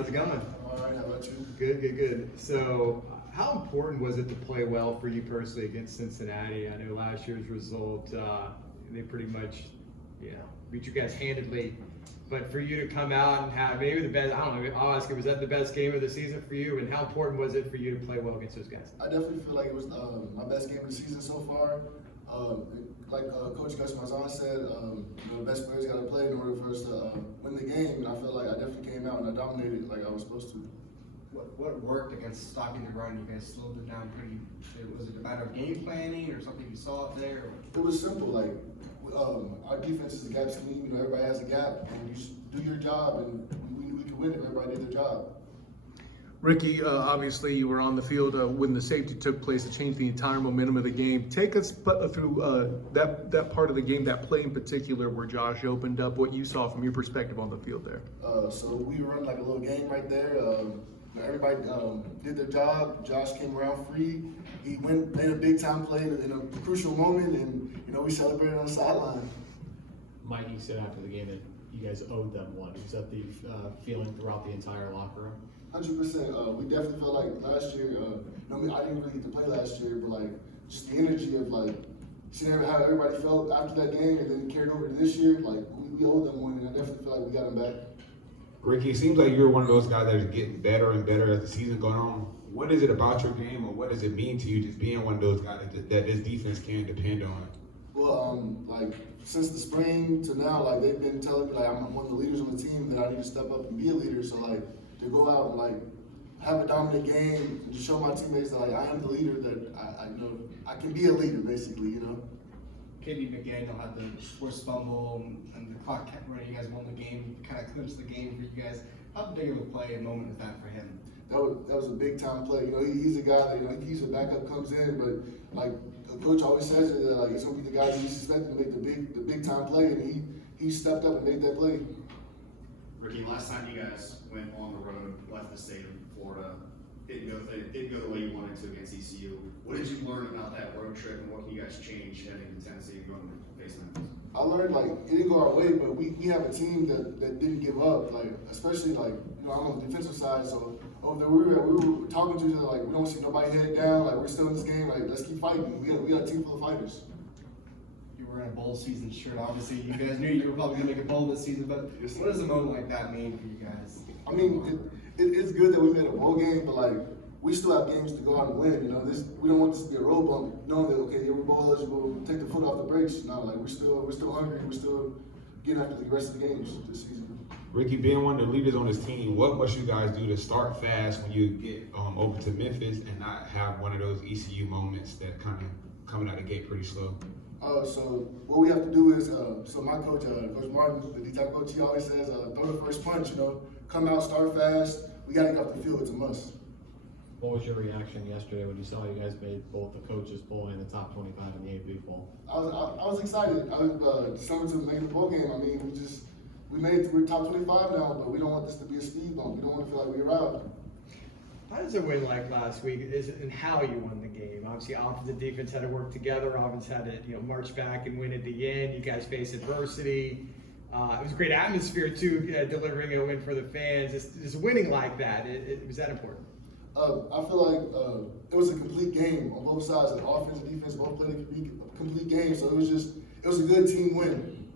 how's it going? All right, how about you? Good. So, how important was it to play well for you personally against Cincinnati? I know last year's result, they pretty much, beat you guys handedly. But for you to come out and have maybe the best, I don't know, I'll ask you, was that the best game of the season for you? And how important was it for you to play well against those guys? I definitely feel like it was my best game of the season so far. Like Coach Gus Malzahn said, the best players got to play in order for us to win the game. And I feel like I definitely came out and I dominated like I was supposed to. What worked against stopping the run? You guys slowed it down pretty. Was it a matter of game planning or something you saw out there? It was simple. Like our defense is a gap scheme. Everybody has a gap, and you just do your job, and we can win if everybody did their job. Ricky, obviously you were on the field when the safety took place to change the entire momentum of the game. Take us through that part of the game, that play in particular where Josh opened up, what you saw from your perspective on the field there. So we were running like a little game right there. Everybody did their job. Josh came around free. He made a big time play in a crucial moment, and we celebrated on the sideline. Mikey said after the game that you guys owed them one. Was that the feeling throughout the entire locker room? 100%. We definitely felt like last year. I didn't really get to play last year, but like just the energy of like seeing how everybody felt after that game, and then carried over to this year. Like we owed them one, and I definitely feel like we got them back. Ricky, it seems like you're one of those guys that is getting better and better as the season going on. What is it about your game, or what does it mean to you just being one of those guys that this defense can depend on? Well, like since the spring to now, like they've been telling me like I'm one of the leaders on the team, that I need to step up and be a leader. So like to go out and like have a dominant game and to show my teammates that like I am the leader, that I know I can be a leader basically, Katie McDaniel had the forced fumble and the clock kept running. You guys won the game, kind of clinched the game for you guys. How big of a play and moment was that for him? That was a big time play. He's a guy that he's a backup, comes in, but like the coach always says that like it's gonna be the guy that he's expecting to make the big time play, and he stepped up and made that play. Ricky, last time you guys went on the road, left the state of Florida, didn't go the way you wanted to against ECU. What did you learn about that road trip, and what can you guys change heading to Tennessee and going to face Memphis? I learned like it didn't go our way, but we have a team that didn't give up. Like especially like I'm on the defensive side, so over there we were talking to each other like we don't see nobody head down. Like we're still in this game. Like let's keep fighting. We got a team full of fighters. You were in a bowl season shirt. Obviously, you guys knew you were probably going to make a bowl this season, but what does a moment like that mean for you guys? I mean, it's good that we made a bowl game, but like we still have games to go out and win. We don't want this to be a road bump. Knowing that okay, we're bowl eligible, take the foot off the brakes. No, like we're still hungry. We're still getting after the rest of the games this season. Ricky, being one of the leaders on this team, what must you guys do to start fast when you get over to Memphis and not have one of those ECU moments that kind of coming out the gate pretty slow? So what we have to do is, so my coach, Coach Martin, the D-type coach, he always says, throw the first punch, come out, start fast. We got to get off the field, it's a must. What was your reaction yesterday when you saw you guys made both the coaches bowl and the top 25 in the AP poll? I was excited. I was December to make the bowl game. I mean, we're top 25 now, but we don't want this to be a speed bump. We don't want to feel like we arrived. How does a win like last week and how you won the game? Obviously, offense and defense had to work together. Offense had to march back and win at the end. You guys faced adversity. It was a great atmosphere too, delivering a win for the fans. Just winning like that, was that important? I feel like it was a complete game on both sides. The offense and defense both played a complete game, so it was a good team win.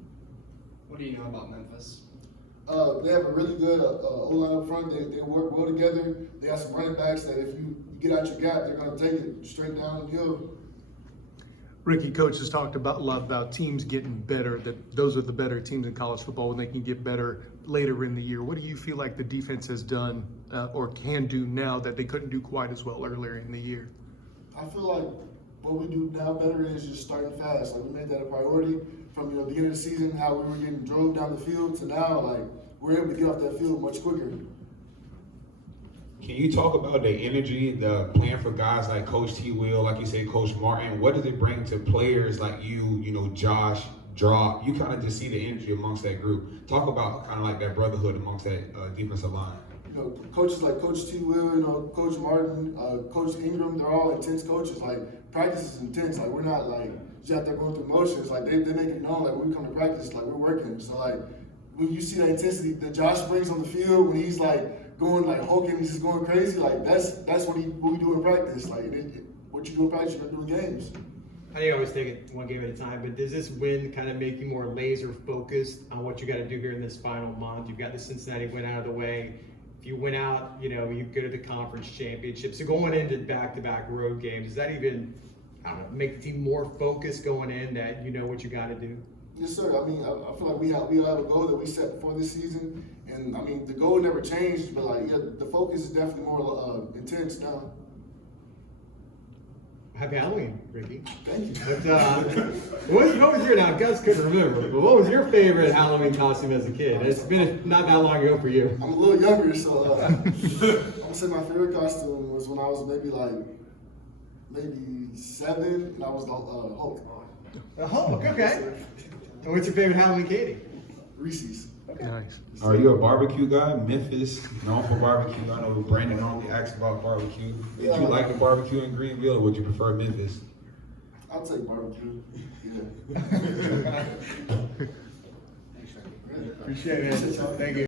What do you know about Memphis? They have a really good O-line up front. They work well together. They have some running backs that if you get out your gap, they're going to take it straight down the hill. Ricky, coach has talked a lot about teams getting better, that those are the better teams in college football when they can get better later in the year. What do you feel like the defense has done or can do now that they couldn't do quite as well earlier in the year? I feel like what we do now better is just starting fast. Like we made that a priority from the beginning of the season, how we were getting drove down the field to now, like we're able to get off that field much quicker. Can you talk about the energy, the plan for guys like Coach T. Will, like you say, Coach Martin? What does it bring to players like you, Josh, Drop? You kind of just see the energy amongst that group. Talk about kind of like that brotherhood amongst that defensive line. Coaches like Coach T. Will, Coach Martin, Coach Ingram, they're all intense coaches. Like practice is intense. Like we're not like just out there going through motions. Like they make it known. Like when we come to practice, like we're working. So like when you see that intensity that Josh brings on the field, when he's like going like hulking and just going crazy. Like that's what we do in practice. Like what you do in practice, you're gonna do in games. I know you always take it one game at a time, but does this win kind of make you more laser focused on what you got to do here in this final month? You've got the Cincinnati win out of the way. If you win out, you go to the conference championship. So going into back-to-back road games, does that even, I don't know, make the team more focused going in that you know what you got to do? Yes, sir. I mean, I feel like we all have a goal that we set before this season, and I mean the goal never changed, but like the focus is definitely more intense now. Happy Halloween, Ricky. Thank you. But what was your, now Gus couldn't remember, but what was your favorite Halloween costume as a kid? It's been not that long ago for you. I'm a little younger, so I'm gonna say my favorite costume was when I was maybe 7, and I was Hulk. Hulk, okay. And what's your favorite Halloween candy? Reese's. Nice. Are you a barbecue guy? Memphis, known for barbecue. I know Brandon normally asks about barbecue. Did you like the barbecue in Greenville, or would you prefer Memphis? I'll take barbecue. Yeah. Appreciate it, man. Thank you.